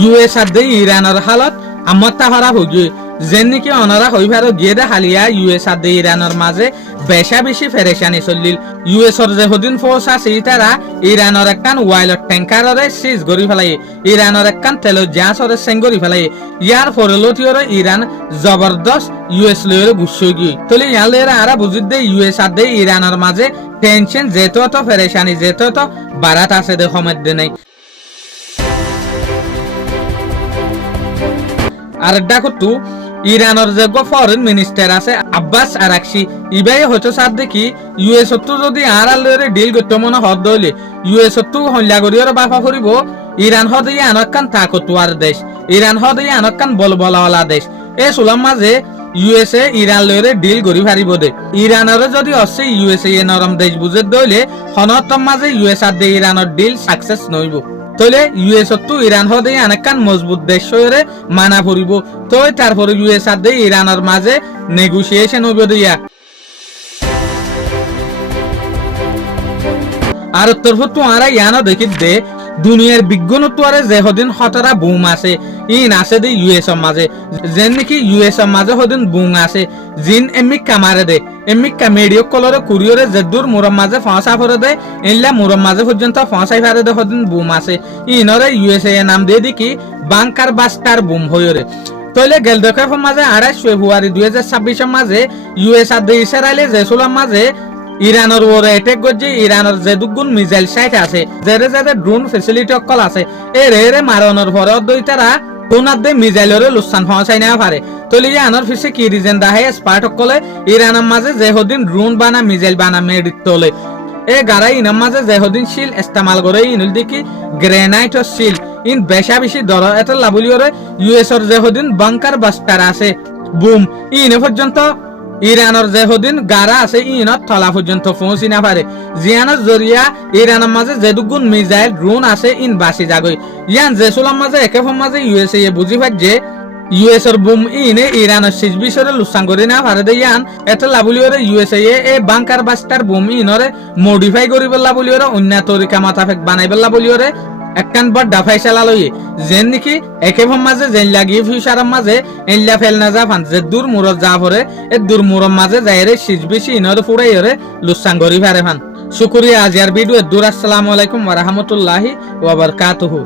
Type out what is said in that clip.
US আর দে ইরানের হালত আমার তাহারা হইয়ে যেন নাকি অনারা হইবার গিয়ে দে হালিয়া ইউএস আর দে ইরানের মাঝে বেশা বেশি ফেরেশানি চলিল। ইউএসর যে হদিন ফোর্স আছে তারা ইরানের একখান ওয়াইলট ট্যাঙ্কারে সিজ গড়ি ফেলাই, ইরানের একখান তেল জাহাজরে সেং গড়ি ফেলাই। ইয়ার ফরলতিয়রে ইরান জবরদস্ত ইউএস লয়রে গুছই গই তলে ইয়ালেরা আরা বুঝিদ দে ইউএস আর দে ইরানের মাঝে টেনশন যেত তো ফেরেশানি যেত তো বারাত আছে দে সময় দে নাই। আর ডাকতু ইরানের যে ফরেন মিনিস্টার আছে আব্বাস আরাকশি ইবাই হয়তো সার দেখি ইউএস তো যদি আর আলরে ডিল করতে মনে হদ দইলে ইউএস তো হল্লা করিয়র বাফা করিব ইরান হদে আনকান তাকতওয়ার দেশ, ইরান হদে আনকান বলবলাওয়ালা দেশ। এ সুলাম মাঝে ইউএসএ ইরান লয়রে ডিল করি পারিব দে। ইরানের যদি অসে ইউএসএ নরম দেশ বুঝে দইলে হনতম মাঝে ইউএস আর দে ইরানের ডিল সাকসেস নইব। তইলে ইউএস তো ইরান হদে আনেকান মজবুত দেশ হয়ে মানা পড়িব। তো তারপরে ইউএস আর দে ইরানের মাঝে নেগোসিয়েশন হইব দিয়া। আর তরফ তোমারা ইয়ানো দেখি দে দুনিয়ার বিজ্ঞান তোয়ারে যে হদিন হতরা বুম আছে ইন আছে দে ইউএস এর মাঝে যেন নাকি ইউএস এর মাঝে হদিন বুম আছে জিন এমনি কামারে দে এমনি কামেডিও কলরে কুরিয়রে যে দূর মুরম মাঝে ফাঁসা করে দে ইনলা মুরম মাঝে পর্যন্ত ফাঁসাই ফারে দে হদিন বুম আছে ইনরে ইউএসএ এর নাম দিয়ে দেখি বাংকার বাস্টার বুম হইরে। তইলে গেল দেখে মাঝে 28 ফেব্রুয়ারি 2026 মাঝে ইউএস আর দে ইসরায়েলে যে সুলাম মাঝে ইরানের ওরে অ্যাটাক করছে। ইরানের যে দুগুণ মিসাইল সাইট আছে যেরে যেরে ড্রোন ফ্যাসিলিটি অকল আছে এরে মারানোর পরে দুইটারা কোনার দে মিসাইলরে লুসান পৌঁছাই না পারে। তলি আনার ফিসে কি রিজন দাহে স্পার্ট অকলে ইরানের মাঝে যে হদিন ড্রোন বানা মিসাইল বানা মেডিট তোলে এ গারাই ইনার মাঝে যে হদিন শিল ইস্তেমাল করে ইনুল দেখি গ্রেনাইট ও শিল ইন বেশা বেশি দর এটা লাবলিওরে ইউএস এর যে হদিন বাংকার বাস্টার আছে বুম ইনে পর্যন্ত ইরানের যে হদিন গারা আছে ইনত থলা পর্যন্ত পৌঁছি না পারে। জিয়ানের জরিয়া ইরানের মাঝে যে দুগুণ মিসাইল ড্রোন আছে ইন বাসি যাগই ইয়ান যে সুলাম মাঝে একে মাঝে ইউএসএ বুঝি পাই যে ইউএস এর বুম ইনে ইরানের সিজ বিষয়ে লুসাং করে না পারে দে ইয়ান এটা লাবলিওরে ইউএসএ এ বাংকার বাস্টার বুম ইনরে মডিফাই করিব লাবলিওরে অন্য তরিকা মাথাফেক বানাইবে লাবলিওরে একখান বড় ফাইসালা লই যেন নাকি একে মাঝে যেন লাগি ফিউচারের মাঝে এল্লা ফেল না যা ফান যে দূর মুরত যা পরে এ দূর মুরম মাঝে যাইরে সিজ বেশি ইনরে ফুড়াইরে লুসাং করি পারে ফান। শুকরিয়া আজিয়ার ভিডিও দূর। আসসালামু আলাইকুম ওয়া রাহমাতুল্লাহি ওয়া বারাকাতুহু।